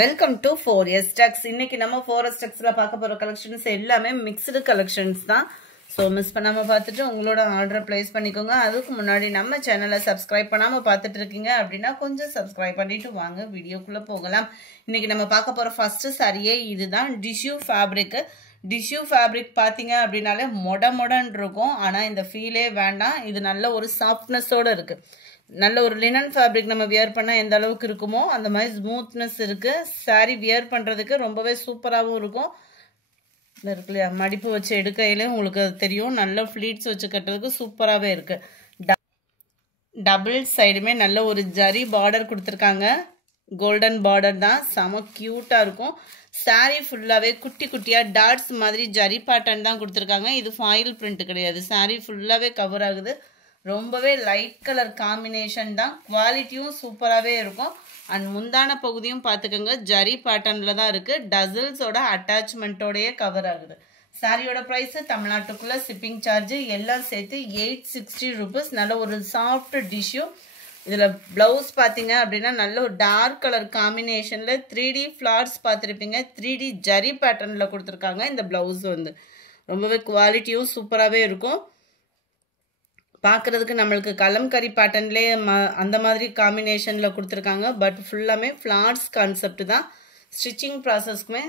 Welcome to 4S Stux. இன்னைக்கு நம்ம 4S Stuxல பார்க்க போற கலெக்ஷன்ஸ் எல்லாமே மிக்ஸ்டு கலெக்ஷன்ஸ் தான். ஸோ மிஸ் பண்ணாம பார்த்துட்டு உங்களோட ஆர்டர் பிளேஸ் பண்ணிக்கோங்க. அதுக்கு முன்னாடி நம்ம சேனலை சப்ஸ்கிரைப் பண்ணாம பார்த்துட்டு இருக்கீங்க அப்படின்னா கொஞ்சம் சப்ஸ்கிரைப் பண்ணிட்டு வாங்க வீடியோக்குள்ள போகலாம். இன்னைக்கு நம்ம பார்க்க போற ஃபர்ஸ்ட் சாரியே இதுதான். Tissue fabric. டிஷ்யூ ஃபேப்ரிக் பார்த்தீங்க அப்படின்னாலே மொடன்னு இருக்கும். ஆனால் இந்த ஃபீலே வேண்டாம். இது நல்ல ஒரு சாஃப்ட்னஸோட இருக்கு. நல்ல ஒரு லினன் ஃபேப்ரிக் நம்ம வியர் பண்ணால் எந்த அளவுக்கு இருக்குமோ அந்த மாதிரி ஸ்மூத்னஸ் இருக்கு. சாரி வியர் பண்ணுறதுக்கு ரொம்பவே சூப்பராகவும் இருக்கும். இருக்கு இல்லையா, மடிப்பு வச்சு எடுக்கையிலே உங்களுக்கு அது தெரியும். நல்ல ஃப்ளீட்ஸ் வச்சு கட்டுறதுக்கு சூப்பராகவே இருக்கு. டபுள் சைடுமே நல்ல ஒரு ஜரி பார்டர் கொடுத்துருக்காங்க. கோல்டன் பார்டர் தான், செம க்யூட்டாக இருக்கும். சாரி ஃபுல்லாகவே குட்டி குட்டியாக டாட்ஸ் மாதிரி ஜரி பேட்டர்ன் தான் கொடுத்துருக்காங்க. இது ஃபாயில் பிரிண்ட் கிடையாது. சாரி ஃபுல்லாகவே கவர் ஆகுது. ரொம்பவே லைட் கலர் காம்பினேஷன் தான். குவாலிட்டியும் சூப்பராகவே இருக்கும். அண்ட் முந்தான பகுதியும் பார்த்துக்கோங்க, ஜரி பேட்டர்னில் தான் இருக்குது. டசல்ஸோட அட்டாச்மெண்ட்டோடையே கவர் ஆகுது. சாரியோட ப்ரைஸு தமிழ்நாட்டுக்குள்ளே ஷிப்பிங் சார்ஜு எல்லாம் சேர்த்து 860 rupees. நல்ல ஒரு சாஃப்ட் டிஷ்யூ. இதில் ப்ளவுஸ் பார்த்தீங்க அப்படின்னா நல்ல ஒரு டார்க் கலர் காம்பினேஷனில் 3D ஃப்ளார்ஸ் பார்த்துருப்பீங்க. 3D ஜரி பேட்டர்னில் கொடுத்துருக்காங்க. இந்த ப்ளவுஸ் வந்து ரொம்பவே குவாலிட்டியும் சூப்பராகவே இருக்கும். பார்க்குறதுக்கு நம்மளுக்கு கலம்கரி பேட்டர்ன்லேயே அந்த மாதிரி காம்பினேஷனில் கொடுத்துருக்காங்க. பட் ஃபுல்லாமே ஃப்ளார்ஸ் கான்செப்ட் தான். ஸ்டிச்சிங் ப்ராசஸ்க்குமே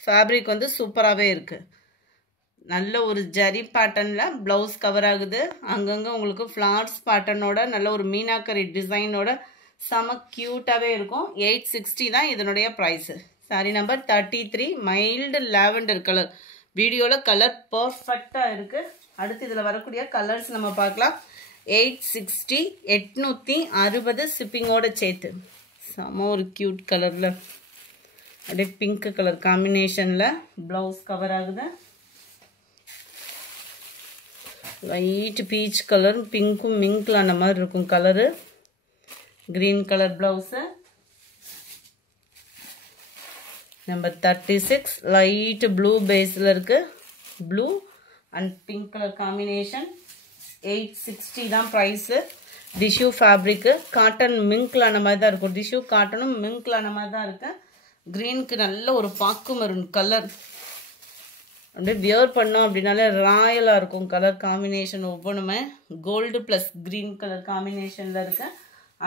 ஃபேப்ரிக் வந்து சூப்பராகவே இருக்குது. நல்ல ஒரு ஜரி பேட்டர்னில் ப்ளவுஸ் கவர் ஆகுது. அங்கங்கே உங்களுக்கு ஃப்ளார்ஸ் பேட்டர்னோட நல்ல ஒரு மீனாக்கரி டிசைனோட செம க்யூட்டாகவே இருக்கும். 860 தான் இதனுடைய price. Sari number 33 mild lavender colour. வீடியோவில் கலர் பர்ஃபெக்டாக இருக்குது. அடுத்து இதில் வரக்கூடிய கலர்ஸ் நம்ம பார்க்கலாம். 860 860 ஷிப்பிங்கோட சேர்த்து. செம ஒரு க்யூட் கலரில் அப்படியே பிங்க் கலர் காம்பினேஷனில் ப்ளவுஸ் கவர் ஆகுது. லைட் பீச் கலர் பிங்க்கும் மிங்க்லான மாதிரி இருக்கும் colour. Green colour blouse. Number 36 light blue பேஸில் இருக்குது. Blue and pink colour combination. 860 தான் ப்ரைஸு. டிஷ்யூ ஃபேப்ரிக்கு காட்டன் மிங்க்லான மாதிரி தான் இருக்கும். டிஷ்யூ காட்டனும் மிங்க்லான மாதிரி தான் இருக்குது. க்ரீனுக்கு நல்ல ஒரு பாக்கு மரூன் கலர். அப்படியே வியர் பண்ணோம் அப்படின்னாலே ராயலாக இருக்கும் கலர் காம்பினேஷன். ஒவ்வொன்றுமே கோல்டு ப்ளஸ் க்ரீன் கலர் காம்பினேஷனில் இருக்கு.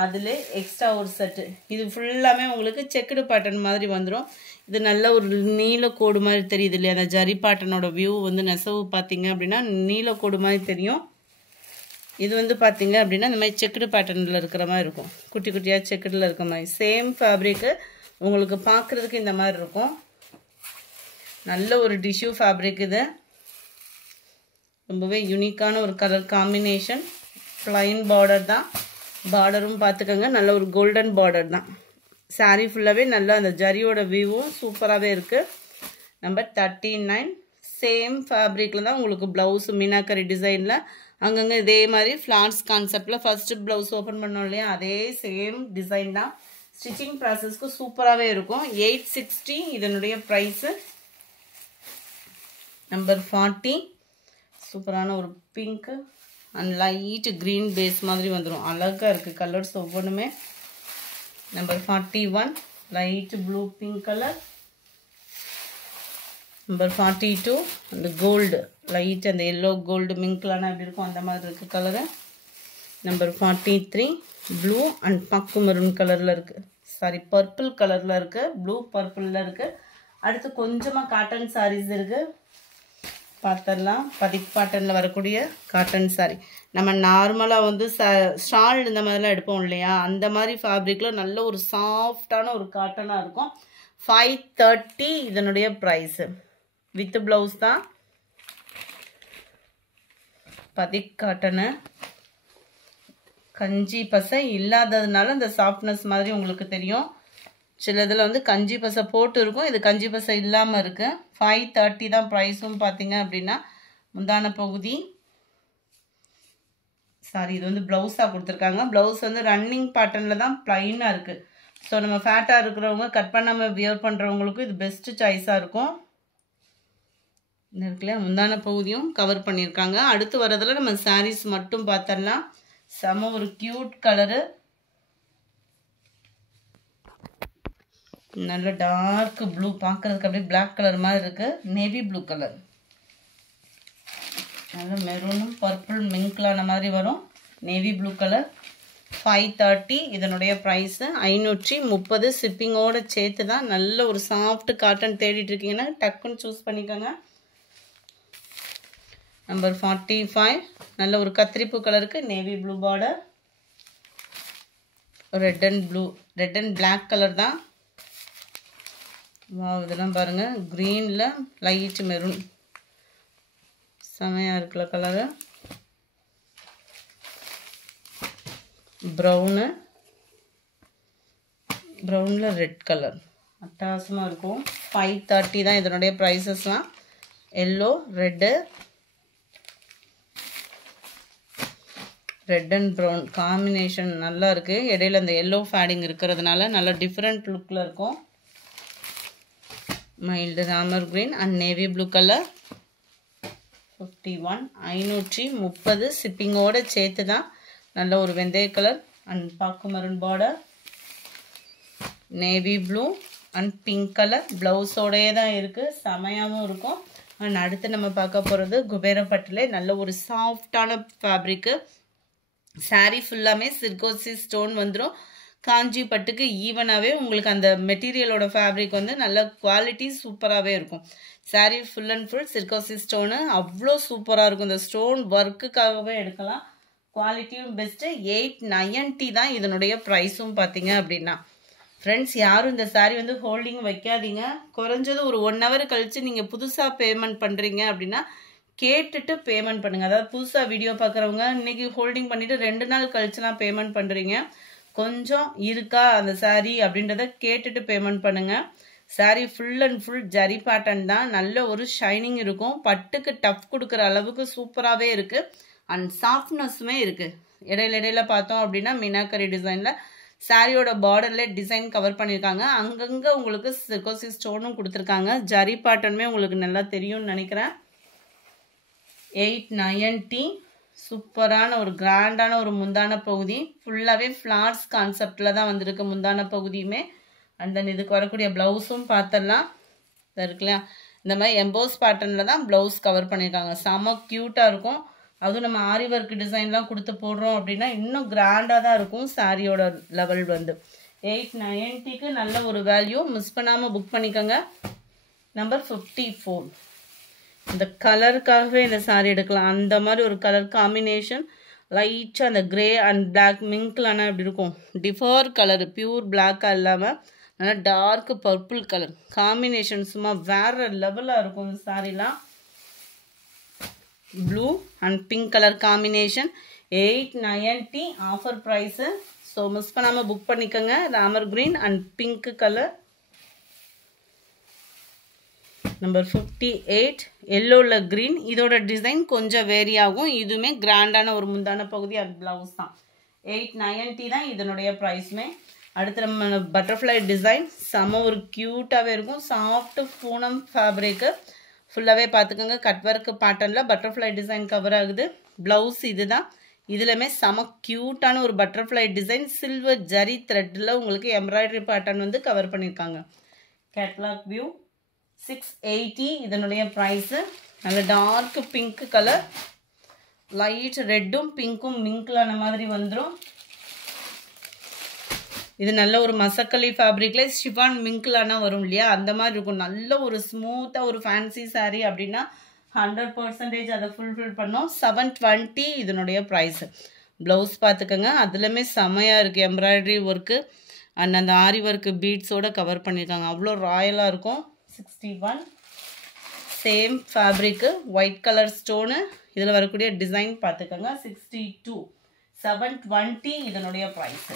அதில் எக்ஸ்ட்ரா ஒரு செட்டு. இது ஃபுல்லாமே உங்களுக்கு செக்குடு பேட்டர்ன் மாதிரி வந்துடும். இது நல்ல ஒரு நீலக்கோடு மாதிரி தெரியுது இல்லையா, அந்த ஜரி பேட்டர்னோட வியூ வந்து நெசவு பார்த்தீங்க அப்படின்னா நீலக்கோடு மாதிரி தெரியும். இது வந்து பார்த்தீங்க அப்படின்னா இந்த மாதிரி செக்குடு பேட்டர்னில் இருக்கிற மாதிரி இருக்கும். குட்டி குட்டியாக செக்குடில் இருக்கிற மாதிரி சேம் ஃபேப்ரிக்கு உங்களுக்கு பார்க்குறதுக்கு இந்த மாதிரி இருக்கும். நல்ல ஒரு டிஷ்யூ ஃபேப்ரிக். இது ரொம்பவே யூனிக்கான ஒரு கலர் காம்பினேஷன். ப்ளைன் பார்டர் தான். பார்டரும் பார்த்துக்கோங்க, நல்ல ஒரு கோல்டன் பார்டர் தான். சாரீ ஃபுல்லாகவே நல்லா அந்த ஜரியோட வியூவும் சூப்பராகவே இருக்குது. நம்பர் 39 சேம் ஃபேப்ரிக்கில் தான் உங்களுக்கு ப்ளவுஸ் மீனாக்கரி டிசைனில் அங்கங்கே இதே மாதிரி ஃப்ளார்ஸ் கான்செப்டில் ஃபஸ்ட்டு ப்ளவுஸ் ஓப்பன் பண்ணோம் இல்லையா, அதே சேம் டிசைன் தான். ஸ்டிச்சிங் ப்ராசஸ்க்கு சூப்பராகவே இருக்கும். 860 இதனுடைய ப்ரைஸு. நம்பர் 40 சூப்பரான ஒரு pink and light green base மாதிரி வந்துடும். அழகாக இருக்குது கலர்ஸ் ஒவ்வொன்றுமே. Number 41 light blue pink colour. Number 42 அந்த கோல்டு லைட் அந்த எல்லோ கோல்டு மிங்க்லான எப்படி இருக்கும் அந்த மாதிரி இருக்குது கலரு. நம்பர் 43 ப்ளூ அண்ட் பக்கு மெரூன் கலரில் இருக்குது. சாரி பர்பிள் கலரில் இருக்குது. ப்ளூ பர்பிளில் இருக்குது. அடுத்து கொஞ்சமாக காட்டன் சாரீஸ் இருக்குது, பார்த்துடலாம். பதிக் பேட்டர்னில் வரக்கூடிய காட்டன் சாரி. நம்ம நார்மலாக வந்து ஷால் இந்த மாதிரிலாம் எடுப்போம் இல்லையா, அந்த மாதிரி ஃபேப்ரிக்கில் நல்ல ஒரு சாஃப்டான ஒரு காட்டனாக இருக்கும். 530 இதனுடைய ப்ரைஸு. வித் ப்ளவுஸ் தான். பதிக் காட்டனு கஞ்சி பசை இல்லாததுனால இந்த சாஃப்ட்னஸ் மாதிரி உங்களுக்கு தெரியும். சில இதில் வந்து கஞ்சி பசை போட்டு இருக்கும், இது கஞ்சி பசை இல்லாமல் இருக்குது. 530 தான் ப்ரைஸும் பார்த்தீங்க அப்படின்னா. முந்தான பகுதி சாரி இது வந்து ப்ளவுஸாக கொடுத்துருக்காங்க. ப்ளவுஸ் வந்து ரன்னிங் பேட்டர்னில் தான் ப்ளைனாக இருக்குது. ஸோ நம்ம ஃபேட்டாக இருக்கிறவங்க கட் பண்ணாமல் வியர் பண்ணுறவங்களுக்கும் இது பெஸ்ட்டு சாய்ஸாக இருக்கும். இருக்குல்ல, முந்தான பகுதியும் கவர் பண்ணியிருக்காங்க. அடுத்து வரதில் நம்ம சாரீஸ் மட்டும் பார்த்துடலாம். செம ஒரு க்யூட் கலரு. நல்ல டார்க் ப்ளூ, பார்க்குறதுக்கு அப்படியே பிளாக் கலர் மாதிரி இருக்குது. நேவி ப்ளூ கலர், நல்ல மெரூனும் பர்பிள் மிங்க்லான மாதிரி வரும். Navy blue colour 530. இதனுடைய ப்ரைஸு 530. ஷிப்பிங்கோடு சேர்த்து தான். நல்ல ஒரு சாஃப்ட் காட்டன் தேடிட்டு இருக்கீங்கன்னா டக்குன்னு சூஸ் பண்ணிக்கோங்க. நம்பர் 45 நல்ல ஒரு கத்திரிப்பூ கலருக்கு navy blue border, red and black colour தான். வா, இதெல்லாம் பாருங்கள், க்ரீனில் லைட் மெரூன், செமையாக இருக்குல்ல கலரு. ப்ரௌனில் ரெட் கலர் அட்டகாசமாக இருக்கும். 530 தான் இதனுடைய ப்ரைஸஸ்லாம். Yellow red and brown combination நல்லா இருக்குது. இடையில அந்த எல்லோ ஃபேடிங் இருக்கிறதுனால நல்லா டிஃப்ரெண்ட் லுக்கில் இருக்கும். Mild Ramar green and navy blue colour 51. 530. ஷிப்பிங்கோடு சேர்த்து தான். நல்ல ஒரு வெந்தய கலர் அண்ட் பாக்கு maroon border, navy blue and pink colour. ப்ளவுஸோடையே தான் இருக்குது, செமையாகவும் இருக்கும். அண்ட் அடுத்து நம்ம பார்க்க போகிறது குபேரப்பட்டிலே நல்ல ஒரு சாஃப்டான ஃபேப்ரிக்கு. சாரீ ஃபுல்லாமே சிர்கோசி ஸ்டோன் வந்துடும். காஞ்சி பட்டுக்கு ஈவனாகவே உங்களுக்கு அந்த மெட்டீரியலோட ஃபேப்ரிக் வந்து நல்ல குவாலிட்டி சூப்பராகவே இருக்கும். சாரீ ஃபுல் அண்ட் ஃபுல் சிர்கோசி ஸ்டோனு அவ்வளோ சூப்பராக இருக்கும். இந்த ஸ்டோன் ஒர்க்குக்காகவே எடுக்கலாம். குவாலிட்டியும் பெஸ்ட்டு. 890 தான் இதனுடைய ப்ரைஸும் பார்த்தீங்க அப்படின்னா. ஃப்ரெண்ட்ஸ், யாரும் இந்த சாரீ வந்து ஹோல்டிங் வைக்காதீங்க. குறைஞ்சது ஒரு 1 hour கழித்து நீங்கள் புதுசாக பேமெண்ட் பண்ணுறீங்க அப்படின்னா கேட்டுட்டு பேமெண்ட் பண்ணுங்கள். அதாவது புதுசாக வீடியோ பார்க்குறவங்க இன்றைக்கி ஹோல்டிங் பண்ணிவிட்டு 2 நாள் கழிச்சுலாம் பேமெண்ட் பண்ணுறீங்க. கொஞ்சம் இருக்கா அந்த சாரீ அப்படின்றத கேட்டுட்டு பேமெண்ட் பண்ணுங்கள். Sari full and full zari pattern தான். நல்ல ஒரு ஷைனிங் இருக்கும். பட்டுக்கு டஃப் கொடுக்குற அளவுக்கு சூப்பராகவே இருக்குது. அண்ட் சாஃப்ட்னஸுமே இருக்குது. இடையில பார்த்தோம் அப்படின்னா மீனாக்கரி டிசைனில் சாரியோட பார்டரில் டிசைன் கவர் பண்ணியிருக்காங்க. அங்கங்கே உங்களுக்கு சிர்கோசி ஸ்டோனும் கொடுத்துருக்காங்க. ஜரி பேட்டர்னுமே உங்களுக்கு நல்லா தெரியும்னு நினைக்கிறேன். 890. சூப்பரான ஒரு கிராண்டான ஒரு முந்தான பகுதி. ஃபுல்லாகவே ஃப்ளார்ஸ் கான்செப்டில் தான் வந்திருக்கு முந்தான பகுதியுமே. அண்ட் தென் இதுக்கு வரக்கூடிய ப்ளவுஸும் பார்த்துடலாம். இதை இருக்குல்லையா, இந்த மாதிரி எம்போஸ் பேட்டர்னில் தான் ப்ளவுஸ் கவர் பண்ணியிருக்காங்க. செம க்யூட்டாக இருக்கும். அதுவும் நம்ம ஆரி ஒர்க் டிசைன்லாம் கொடுத்து போடுறோம் அப்படின்னா இன்னும் கிராண்டாக தான் இருக்கும். சாரியோட லெவல் வந்து 890க்கு நல்ல ஒரு வேல்யூ. மிஸ் பண்ணாமல் புக் பண்ணிக்கோங்க. நம்பர் 54. இந்த கலருக்காகவே இந்த சாரி எடுக்கலாம். அந்த மாதிரி ஒரு கலர் காம்பினேஷன். லைட்டாக அந்த கிரே அண்ட் பிளாக் மிங்க்லான அப்படி இருக்கும். டிஃபர் கலரு, பியூர் பிளாக்காக இல்லாமல் நல்லா டார்க் பர்பிள் கலர் காம்பினேஷன். சும்மா வேறு லெவலாக இருக்கும் இந்த சாரிலாம். Blue and pink colour combination. 890 offer price. So miss பண்ணாமல் புக் பண்ணிக்கோங்க. Ramar green and pink colour. Number 58 எல்லோவில் க்ரீன். இதோட டிசைன் கொஞ்சம் வேரி ஆகும். இதுவுமே கிராண்டான ஒரு முந்தான பகுதி அண்ட் ப்ளவுஸ் தான். 890 தான் இதனுடைய ப்ரைஸுமே. அடுத்து நம்ம பட்டர்ஃப்ளை டிசைன் செம ஒரு க்யூட்டாகவே இருக்கும். சாஃப்ட் பூனம் ஃபேப்ரிக்கு ஃபுல்லாகவே பார்த்துக்கோங்க. கட் ஒர்க் பேட்டர்னில் பட்டர்ஃப்ளை டிசைன் கவர் ஆகுது. ப்ளவுஸ் இது தான். இதுலையுமே செம க்யூட்டான ஒரு பட்டர்ஃப்ளை டிசைன். சில்வர் ஜரி த்ரெட்டில் உங்களுக்கு எம்ப்ராய்டரி பேட்டர்ன் வந்து கவர் பண்ணியிருக்காங்க. கேட்லாக் வியூ 680 இதனுடைய ப்ரைஸு. நல்ல டார்க் பிங்க் கலர், லைட் ரெட்டும் பிங்க்கும் மிங்க்லான மாதிரி வந்துடும். இது நல்ல ஒரு மசக்கலி ஃபேப்ரிக்ல ஷிஃபான் மிங்க்லானா வரும் இல்லையா, அந்த மாதிரி இருக்கும். நல்ல ஒரு ஸ்மூத்தாக ஒரு ஃபேன்சி சாரீ அப்படின்னா 100% அதை ஃபுல்ஃபில் பண்ணோம். 720 இதனுடைய ப்ரைஸு. ப்ளவுஸ் பார்த்துக்கோங்க. அதுலேயுமே செமையாக இருக்குது. எம்ப்ராய்டரி ஒர்க்கு அண்ட் அந்த ஆரி ஒர்க்கு பீட்ஸோடு கவர் பண்ணியிருக்காங்க. அவ்வளோ ராயலாக இருக்கும். 61 same fabric, white colour stone. இதில் வரக்கூடிய டிசைன் பார்த்துக்கோங்க. 62 720 இதனுடைய ப்ரைஸு.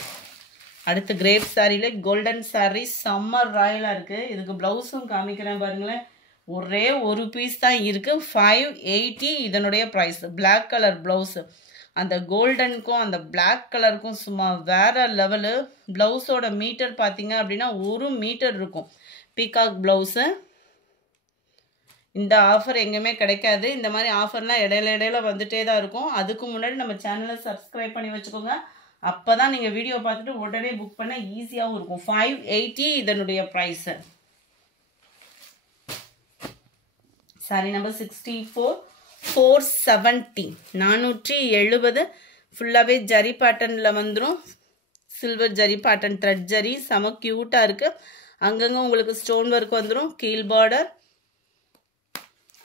அடுத்து கிரேப் சாரியில் கோல்டன் சாரீ சம்மர் ராயலாக இருக்குது. இதுக்கு ப்ளவுஸும் காமிக்கிறேன் பாருங்களேன். ஒரே ஒரு பீஸ் தான் இருக்குது. 580 இதனுடைய ப்ரைஸ். Black colour blouse. அந்த கோல்டனுக்கும் அந்த பிளாக் கலருக்கும் சும்மா வேறு லெவலு. ப்ளவுஸோட மீட்டர் பார்த்தீங்க அப்படின்னா 1 மீட்டர் இருக்கும். Peacock blouse. இந்த ஆஃபர் எங்கேயுமே கிடைக்காது. இந்த மாதிரி ஆஃபர்லாம் இடையில வந்துட்டே தான் இருக்கும். அதுக்கு முன்னாடி நம்ம சேனலை சப்ஸ்கிரைப் பண்ணி வச்சுக்கோங்க. அப்போ தான் நீங்கள் வீடியோ பார்த்துட்டு உடனே புக் பண்ண ஈஸியாகவும் இருக்கும். 580 இதனுடைய ப்ரைஸு. சாரி நம்பர் 64 470 470 ஃபுல்லாகவே ஜரி பேட்டர்னில் வந்துடும். Silver zari pattern thread zari செம க்யூட்டாக இருக்குது. அங்கங்கே உங்களுக்கு ஸ்டோன் ஒர்க் வந்துடும். கீழ் பார்டர்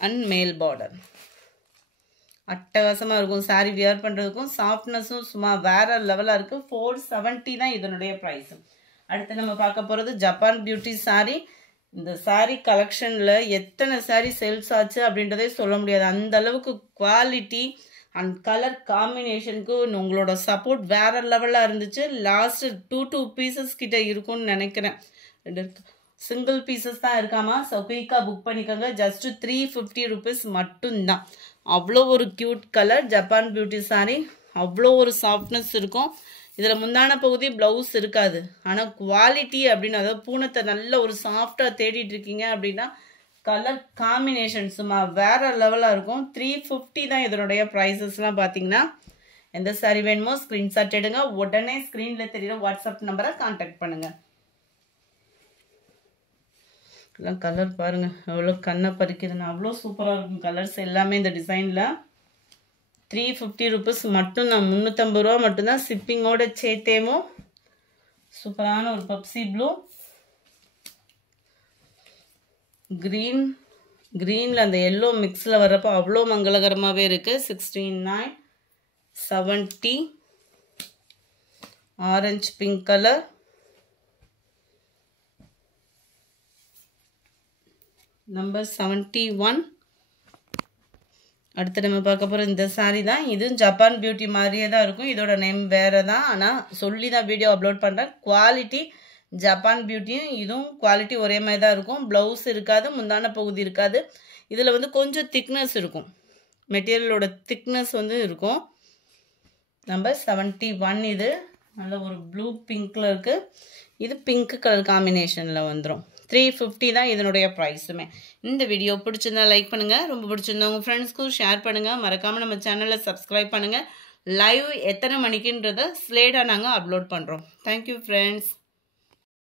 அண்ட் மேல் பார்டர் அட்டகாசமாக இருக்கும். சாரீ வியர் பண்ணுறதுக்கும் சாஃப்ட்னஸும் சும்மா வேறு லெவலாக இருக்குது. 470 தான் இதனுடைய ப்ரைஸு. அடுத்து நம்ம பார்க்க போகிறது ஜப்பான் பியூட்டி சாரீ. இந்த சாரீ கலெக்ஷனில் எத்தனை சாரீ சேல்ஸ் ஆச்சு அப்படின்றதே சொல்ல முடியாது. அந்த அளவுக்கு குவாலிட்டி அண்ட் கலர் காம்பினேஷனுக்கு உங்களோட சப்போர்ட் வேறு லெவலாக இருந்துச்சு. லாஸ்ட்டு 2 பீசஸ் கிட்ட இருக்கும்னு நினைக்கிறேன். சிங்கிள் பீசஸ் தான் இருக்காமா. ஸோ குயிக்காக புக் பண்ணிக்கோங்க. ஜஸ்ட்டு 350 ருபீஸ் மட்டும்தான். அவ்வளோ ஒரு cute colour Japan beauty sari. அவ்வளோ ஒரு சாஃப்ட்னஸ் இருக்கும். இதில் முந்தான பகுதி ப்ளவுஸ் இருக்காது. ஆனால் குவாலிட்டி அப்படின்னு அதாவது பூனத்தை நல்ல ஒரு சாஃப்டாக தேடிட்டு இருக்கீங்க அப்படின்னா கலர் காம்பினேஷன் சும்மா வேறு லெவலாக இருக்கும். 350 தான் இதனுடைய ப்ரைஸஸ்லாம் பார்த்தீங்கன்னா. எந்த சாரீ வேணுமோ ஸ்க்ரீன்ஷாட் எடுங்க. உடனே ஸ்க்ரீனில் தெரியுற வாட்ஸ்அப் நம்பரை கான்டாக்ட் பண்ணுங்கள். எல்லாம் கலர் பாருங்கள் எவ்வளோ கண்ணை பறிக்குதுன்னு. அவ்வளோ சூப்பராக இருக்கும் கலர்ஸ் எல்லாமே இந்த டிசைனில். 350 ருபீஸ் மட்டும் தான். 350 ரூபா மட்டும்தான் ஷிப்பிங்கோட சேர்த்தேமோ. சூப்பரான ஒரு பப்சி ப்ளூ க்ரீனில் அந்த எல்லோ மிக்ஸில் வர்றப்போ அவ்வளோ மங்களகரமாகவே இருக்குது. 6970 ஆரஞ்சு பிங்க் கலர் நம்பர் 71. அடுத்து நம்ம பார்க்க போகிற இந்த சாரீ தான். இதுவும் ஜப்பான் பியூட்டி மாதிரியே தான் இருக்கும். இதோட நேம் வேறு தான். ஆனால் சொல்லி தான் வீடியோ அப்லோட் பண்ணுறேன். குவாலிட்டி ஜப்பான் பியூட்டியும் இதுவும் குவாலிட்டி ஒரே மாதிரி தான் இருக்கும். ப்ளவுஸ் இருக்காது, முந்தான பகுதி இருக்காது. இதில் வந்து கொஞ்சம் திக்னஸ் இருக்கும். மெட்டீரியலோட திக்னஸ் வந்து இருக்கும். நம்பர் 71. இது நல்ல ஒரு ப்ளூ பிங்க்கில் இருக்குது. இது பிங்க் கலர் காம்பினேஷனில் வந்துடும். 350 தான் இதனுடைய ப்ரைஸுமே. இந்த வீடியோ பிடிச்சிருந்தா லைக் பண்ணுங்கள். ரொம்ப பிடிச்சிருந்தா உங்கள் ஃப்ரெண்ட்ஸ்க்கும் ஷேர் பண்ணுங்கள். மறக்காமல் நம்ம சேனலை சப்ஸ்கிரைப் பண்ணுங்கள். லைவ் எத்தனை மணிக்குன்றதை ஸ்லேடாக நாங்கள் அப்லோட் பண்ணுறோம். Thank you friends.